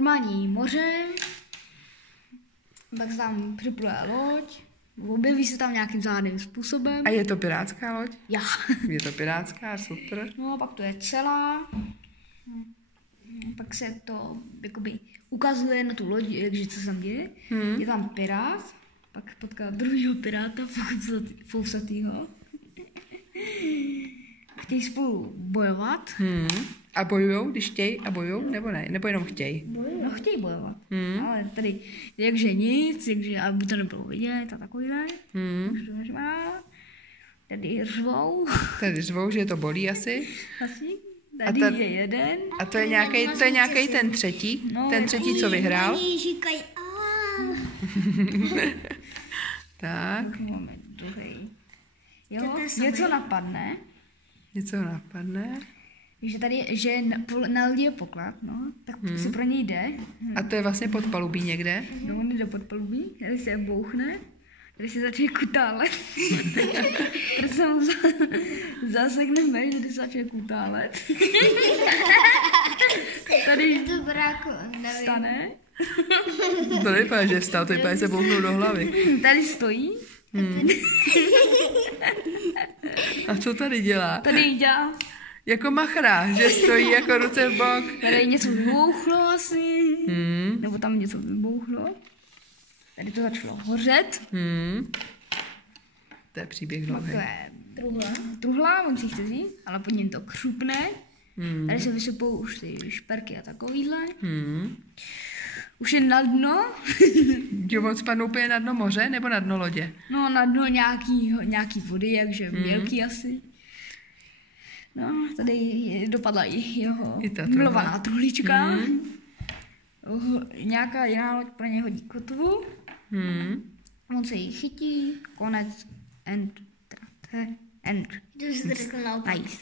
normální moře, pak se tam připluje loď, objeví se tam nějakým záhadným způsobem. A je to pirátská loď? Já. Je to pirátská, super. No, pak to je celá. Pak se to jakoby ukazuje na tu loď, že co se tam děje. Je tam pirát, pak potká druhého piráta, fousatýho. Chtějí spolu bojovat. A bojujou, když chtějí a bojujou, nebo ne? Nebo jenom chtějí? No, chtějí bojovat. Ale tady jakže nic, jakže aby to nebylo vidět a takovýhle. Tady řvou. Tady řvou, že to bolí asi. Asi. Tady je jeden. A to je nějaký ten třetí, ten třetí, co vyhrál. Říkají, Tak. Máme druhý. Jo, něco napadne. Něco napadne. Že tady, že na lodi je poklad, no, tak si pro něj jde. A to je vlastně podpalubí někde? No, on jde pod palubí, tady se bouchne, tady se začne kutálet. Tady se mu zasekne meč, tady se začne kutálet. Tady to bráko, nevím. stane. To nevypadá, že vstal, to vypadá, že se bouchnou do hlavy. Tady stojí. A co tady dělá? Tady dělá. Jako machra, že stojí jako ruce v bok. Tady něco vybouchlo asi. Nebo tam něco vybouchlo. Tady to začalo hořet. To je příběh To dlouhý. je truhla, on si chce říct, ale pod ním to křupne. Tady se vysypou už ty šperky a takovýhle. Už je na dno. Jo, on spadnou úplně na dno moře nebo na dno lodě? No, na dno nějaký vody, jakže mělký asi. No, tady dopadla i jeho milovaná truhlička. Nějaká jiná loď pro ně hodí kotvu. On se jí chytí, konec, end. To jsi řekl naopak. Nice.